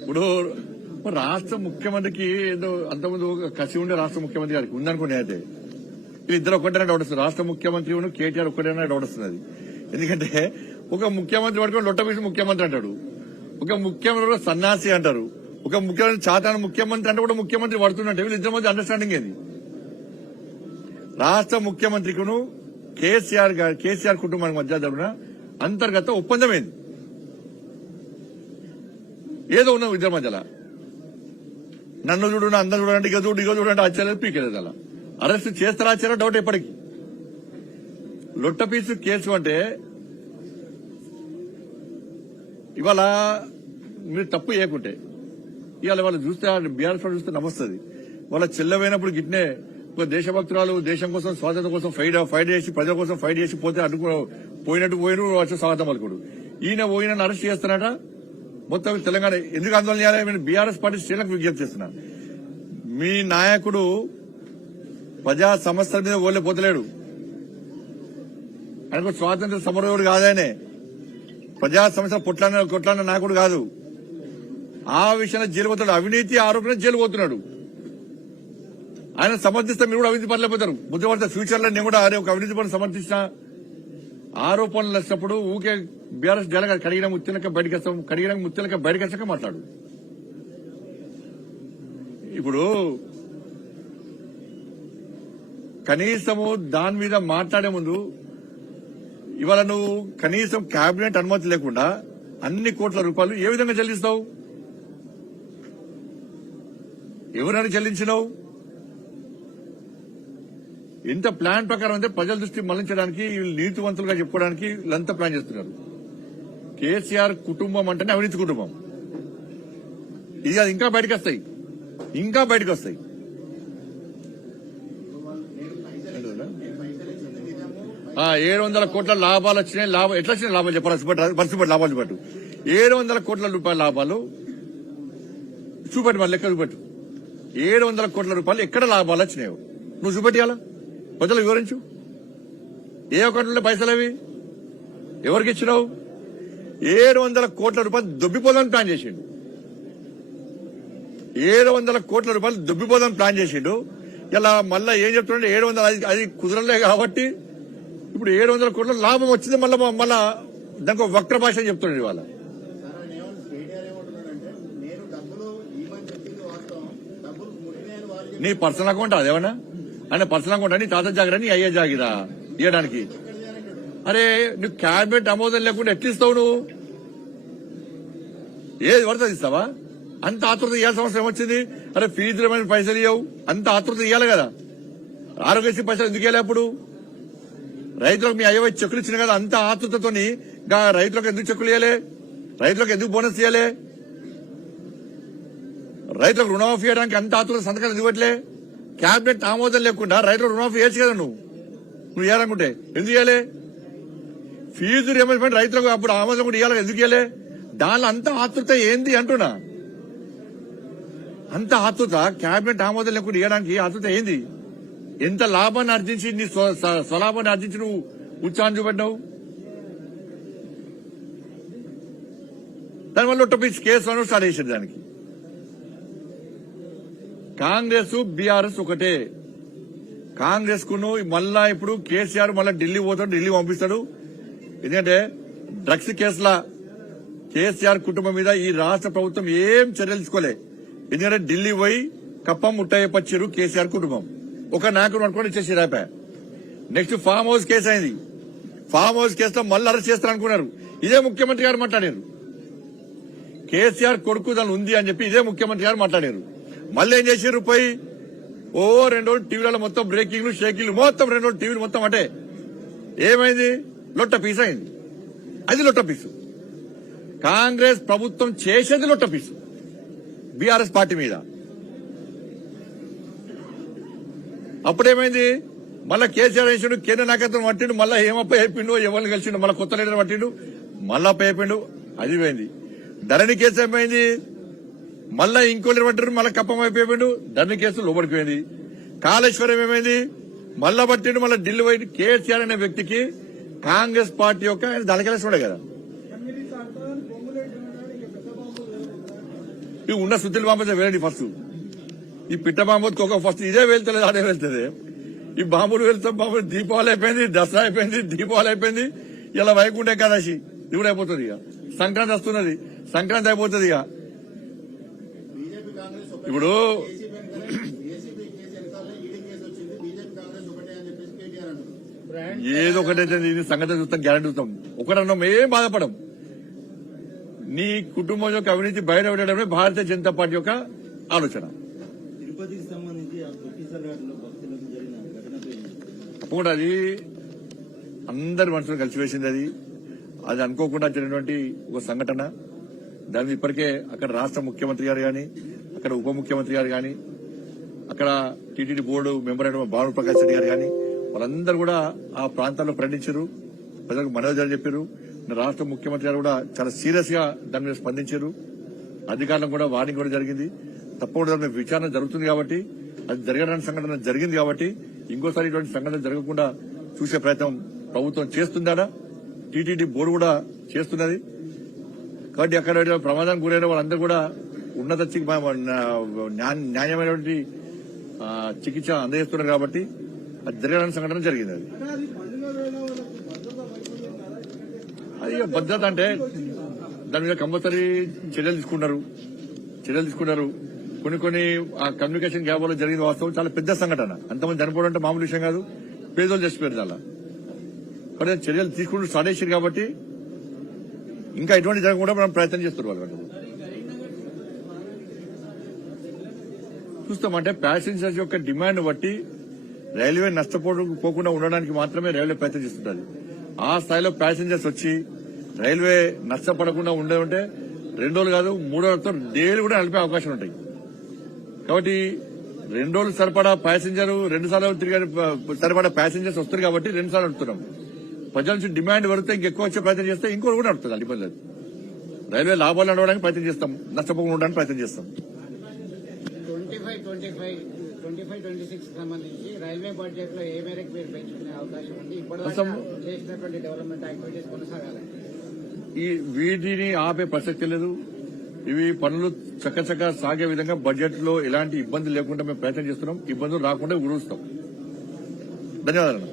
ఇప్పుడు రాష్ట్ర ముఖ్యమంత్రికి ఏదో అంతకుముందు కసి ఉండే రాష్ట్ర ముఖ్యమంత్రి గారికి ఉందనుకునే అయితే వీళ్ళిద్దరు ఒక్కటైనా డౌట్ వస్తుంది. రాష్ట్ర ముఖ్యమంత్రి కేటీఆర్ ఒక్కటైనా డౌట్ వస్తుంది. ఎందుకంటే ఒక ముఖ్యమంత్రి పట్టుకొని లొట్టపీసి ముఖ్యమంత్రి అంటాడు, ఒక ముఖ్యమంత్రి సన్నాసి అంటారు, ఒక ముఖ్యమంత్రి చాతాన ముఖ్యమంత్రి అంటే కూడా ముఖ్యమంత్రి పడుతున్నట్టే. వీళ్ళిద్దరి మధ్య అండర్స్టాండింగ్ ఏది? రాష్ట్ర ముఖ్యమంత్రికును కేసీఆర్ కుటుంబానికి మధ్య జరిగిన అంతర్గత ఒప్పందం ఏంది? ఏదో ఉన్నాం ఇద్దరి మధ్యలో. నన్ను చూడు, అందరు చూడండి, ఇక చూడండి ఆశ్చర్యం పీకేలేదు. అలా అరెస్ట్ చేస్తారా ఆశ్చర్య డౌట్ ఎప్పటికీ. లొట్టపీసు కేసు అంటే ఇవాళ మీరు తప్పు చేయకుంటే ఇవాళ వాళ్ళు చూస్తే బీఆర్ఎస్ చూస్తే నమస్తుంది. వాళ్ళ చెల్లెమైనప్పుడు గిట్నే ఒక దేశభక్తురాలు దేశం కోసం స్వాతంత్రం కోసం ఫైట్ చేసి ప్రజల కోసం ఫైట్ చేసి పోతే పోయినట్టు వచ్చే స్వాగతం పలుకుడు. ఈయన పోయిన అరెస్ట్ చేస్తానట. మొత్తం తెలంగాణ ఎందుకు ఆందోళన చేయాలి? బీఆర్ఎస్ పార్టీ శ్రేణులకు విజ్ఞప్తి చేస్తున్నా. మీ నాయకుడు ప్రజా సమస్యల మీద ఓలేపోతలేడు. ఆయనకు స్వాతంత్ర సమరయోడు కాదాయనే. ప్రజా సమస్య కొట్లాడిన నాయకుడు కాదు. ఆ విషయంలో జైలు పోతాడు. అవినీతి ఆరోపణ జైలు పోతున్నాడు. ఆయన సమర్థిస్తే మీరు కూడా అవినీతి పడలేకపోతారు. బుద్ధపడితే ఫ్యూచర్ లో నేను కూడా ఒక అవినీతి పని సమర్థించిన ఆరోపణలు వచ్చినప్పుడు ఊకే బీఆర్ఎస్ జల కడిగిన ముత్తులక బయటకు వచ్చాక మాట్లాడు. ఇప్పుడు కనీసము దాని మీద మాట్లాడే ముందు ఇవాళ నువ్వు కనీసం కేబినెట్ అనుమతి లేకుండా అన్ని కోట్ల రూపాయలు ఏ విధంగా చెల్లిస్తావు? ఎవరైనా చెల్లించినావు? ఇంత ప్లాన్ ప్రకారం అంటే ప్రజల దృష్టి మళ్లించడానికి వీళ్ళు నీతివంతులుగా చెప్పుకోవడానికి వీళ్ళంతా ప్లాన్ చేస్తున్నారు. కేసీఆర్ కుటుంబం అంటేనే అవినీతి కుటుంబం. ఇది అది ఇంకా బయటకు వస్తాయి. 700 కోట్ల లాభాలు వచ్చినాయి. ఎట్లా వచ్చినాయి లాభాలు చెప్పాలి? పరిస్థితి లాభాలు చూపెట్టు. 700 కోట్ల రూపాయల లాభాలు చూపెట్టు, మరి లెక్క చూపెట్టు. 700 కోట్ల రూపాయలు ఎక్కడ లాభాలు వచ్చినాయో నువ్వు చూపెట్టాలా? ప్రజలు వివరించు. ఏ అకౌంట్లో పైసలు అవి ఎవరికి ఇచ్చినావు? 700 కోట్ల రూపాయలు దొబ్బిపోదామని ప్లాన్ చేసిండు. 700 కోట్ల రూపాయలు దొబ్బిపోదామని ప్లాన్ చేసిండు. ఇలా మళ్ళా ఏం చెప్తుండే? 700 అది కుదరలే కాబట్టి ఇప్పుడు 700 కోట్ల లాభం వచ్చింది. మళ్ళా దానికి ఒక వక్ర భాష చెప్తుండే. ఇవాళ నీ పర్సనల్ అకౌంట్ అదేమన్నా? ఆయన పర్సనల్ అకౌంట్ నీ తాత జాగిరా, నీ అయ్యే జాగిరా ఇవ్వడానికి? అరే నువ్వు క్యాబినెట్ ఆమోదం లేకుండా ఎట్లిస్తావు? నువ్వు ఏది పడుతుంది ఇస్తావా? అంత ఆతృత ఇవ్వాల్సిన అవసరం ఏమొచ్చింది? అరే ఫీజుల పైసలు ఇవ్వవు, అంత ఆతృత ఇవ్వాలి కదా. ఆరోగ్యశ్రీ పైసలు ఎందుకు ఇవ్వాలి? అప్పుడు రైతులకు మీ అయ్యవ చెక్కులు ఇచ్చిన కదా, అంత ఆతృతతోని రైతులకు ఎందుకు చెక్కులు ఇవ్వలే? రైతులకు ఎందుకు బోనస్ ఇవ్వలే? రైతులకు రుణమాఫీ చేయడానికి అంత ఆతృత సంతకాలు ఎందుకు పెట్టలే? క్యాబినెట్ ఆమోదం లేకుండా రైతులకు రుణమాఫీ చేయొచ్చు కదా. నువ్వు ఇవ్వాలనుకుంటే ఎందుకు ఇవ్వలే? ఫీజు రియంబర్స్మెంట్ రైతులకు అప్పుడు ఆమోదం కూడా ఇవ్వాలి, ఎందుకు ఇవ్వలే? దానిలో అంత ఆతృత ఏంది అంటున్నా. అంత ఆతృత క్యాబినెట్ ఆమోదం లేకుండా ఇవ్వడానికి ఆతృత ఏంది? ఎంత లాభాన్ని ఆర్జించి నీ స్వలాభాన్ని ఆర్జించి నువ్వు ఉత్సాహం చూపెట్టినావు? దానివల్ల ఒట్టపీస్ కేసు స్టార్ట్ చేశారు. దానికి కాంగ్రెస్ బీఆర్ఎస్ ఒకటే. కాంగ్రెస్ కును మళ్ళా ఇప్పుడు కేసీఆర్ మళ్ళా ఢిల్లీ పోతాడు, ఢిల్లీ పంపిస్తాడు. ఎందుకంటే డ్రగ్స్ కేసుల కేసీఆర్ కుటుంబం మీద ఈ రాష్ట్ర ప్రభుత్వం ఏం చర్యలు తీసుకోలే. ఎందుకంటే ఢిల్లీ పోయి కప్పం ముట్టయ్యపచ్చారు కేసీఆర్ కుటుంబం. ఒక నాయకుడు అనుకోండి ఇచ్చేసి రాపా. నెక్స్ట్ ఫామ్ హౌస్ కేసు అయింది. ఫామ్ హౌస్ కేసులో మళ్ళీ అరెస్ట్ చేస్తారనుకున్నారు. ఇదే ముఖ్యమంత్రి గారు మాట్లాడారు. కేసీఆర్ కొడుకు దాని ఉంది అని చెప్పి ఇదే ముఖ్యమంత్రి గారు మాట్లాడారు. మళ్ళీ ఏం చేశారు? పోయి 2 రోజులు టీవీలలో మొత్తం బ్రేకింగ్లు షేకింగ్లు మొత్తం 2 రోజులు టీవీలు మొత్తం అంటే ఏమైంది? లొట్ట పీసు అయింది. అది లొట్ట పీసు. కాంగ్రెస్ ప్రభుత్వం చేసేది లొట్ట పీసు బీఆర్ఎస్ పార్టీ మీద. అప్పుడేమైంది? మళ్ళా కేసీఆర్ వేసిండు, కేంద్ర నాయకత్వం పట్టిండు, మళ్ళా ఏమప్ప అయిపోయిండు, ఎవరిని కలిసిండు, మళ్ళా కొత్త లీడర్ పట్టిండు, మళ్ళా అయిపోయిండు. అది పోయింది. ధరణి కేసు ఏమైంది? మళ్ళా ఇంకో లీడర్ పట్టారు, మళ్ళా కప్పం అయిపోయిండు, ధరణి కేసు లోపడిపోయింది. కాళేశ్వరం ఏమైంది? మళ్ళా పట్టిండు, మళ్ళా ఢిల్లీ పోయింది. కేసీఆర్ అనే వ్యక్తికి కాంగ్రెస్ పార్టీ యొక్క దళకేసుడే కదా. ఇవి ఉన్న సుత్తులు బాంబు వేయండి ఫస్ట్. ఈ పిట్ట బాంబుకి ఒక ఫస్ట్ ఇదే వెళ్తలేదు, అదే వెళ్తుంది. ఈ బాంబులు వెళ్తాం, బాంబులు దీపావళి అయిపోయింది, దసరా అయిపోయింది, దీపావళి అయిపోయింది, ఇలా వైకుంఠ ఏకాదశి ఇది కూడా అయిపోతుంది. ఇక సంక్రాంతి వస్తున్నది, సంక్రాంతి అయిపోతుంది. ఇక ఇప్పుడు ఏదో ఒకటైతే ఇది సంగతి చూస్తాం, గ్యారెంటీ చూస్తాం. ఒకటన్నాం ఏం బాధపడం. నీ కుటుంబం యొక్క అవినీతి బయట పెట్టడమే భారతీయ జనతా పార్టీ యొక్క ఆలోచన. తిరుపతికి సంబంధించి తప్పకుండా అది అందరి మనసులో కలిసివేసింది. అది అనుకోకుండా జరిగినటువంటి ఒక సంఘటన. దాని ఇప్పటికే అక్కడ రాష్ట్ర ముఖ్యమంత్రి గారు గాని, అక్కడ ఉప ముఖ్యమంత్రి గారు గాని, అక్కడ టీటీడీ బోర్డు మెంబర్ అయిన భాను ప్రకాష్ రెడ్డి గారు గాని, వాళ్ళందరూ కూడా ఆ ప్రాంతాల్లో పర్యటించారు, ప్రజలకు మనోజాలు చెప్పారు. రాష్ట్ర ముఖ్యమంత్రి గారు కూడా చాలా సీరియస్ గా దాని మీద స్పందించారు. అధికారులకు కూడా వార్నింగ్ కూడా జరిగింది. తప్పకుండా దాని మీద విచారణ జరుగుతుంది కాబట్టి, అది జరగడానికి సంఘటన జరిగింది కాబట్టి ఇంకోసారి ఇటువంటి సంఘటన జరగకుండా చూసే ప్రయత్నం ప్రభుత్వం చేస్తుందా, టీటీడీ బోర్డు కూడా చేస్తున్నది. కాబట్టి అక్కడ ప్రమాదానికి గురైన వాళ్ళందరూ కూడా ఉన్నత న్యాయమైనటువంటి చికిత్స అందజేస్తున్నారు కాబట్టి అది జరగడానికి సంఘటన జరిగింది. అది భద్రత అంటే దాని మీద కంపల్సరీ చర్యలు తీసుకున్నారు. కొన్ని ఆ కమ్యూనికేషన్ గ్యాప్ వల్ల జరిగిన వాస్తవం చాలా పెద్ద సంఘటన. అంతమంది చనిపోవడం అంటే మామూలు విషయం కాదు, పేదోళ్ళు చేసిపోయారు. చాలా కానీ చర్యలు తీసుకుంటూ స్టార్ట్ చేశారు కాబట్టి ఇంకా ఎటువంటి జరగకుండా మనం ప్రయత్నం చేస్తున్నారు. వాళ్ళు చూస్తామంటే ప్యాసింజర్స్ యొక్క డిమాండ్ బట్టి రైల్వే నష్టపోకుండా ఉండడానికి మాత్రమే రైల్వే ప్రయత్నం చేస్తుంటుంది. ఆ స్థాయిలో ప్యాసింజర్స్ వచ్చి రైల్వే నష్టపడకుండా ఉండే ఉంటే 2 రోజులు కాదు 3 రోజులతో డైలీ కూడా నడిపే అవకాశం ఉంటాయి. కాబట్టి 2 రోజులు సరిపడా ప్యాసింజర్ 2 సార్లు తిరిగి సరిపడా ప్యాసింజర్స్ వస్తారు కాబట్టి 2 సార్లు నడుపుతున్నాం. ప్రజల నుంచి డిమాండ్ పెడితే ఇంకెక్కువ వచ్చే ప్రయత్నం చేస్తే ఇంకోటి కూడా నడుపుతుంది. ఇబ్బంది లేదు. రైల్వే లాభాలు నడవడానికి ప్రయత్నం చేస్తాం, నష్టపోకుండా ఉండడానికి ప్రయత్నం చేస్తాం. 25-26 సంబంధించి రైల్వే బడ్జెట్ లో ఏ మేరకు మీరు పెంచుకునే అవకాశం ఉంది? ఇప్పటిదాకా చేసినటువంటి డెవలప్మెంట్ యాక్టివిటీస్ కొనసాగాలి. వీటిని ఆపే ప్రసక్తి లేదు. ఇవి పనులు చక్కచక్క సాగే విధంగా బడ్జెట్ లో ఎలాంటి ఇబ్బంది లేకుండా మేము ప్రయత్నం చేస్తున్నాం. ఇబ్బందులు రాకుండా గురుస్తాం. ధన్యవాదాలు.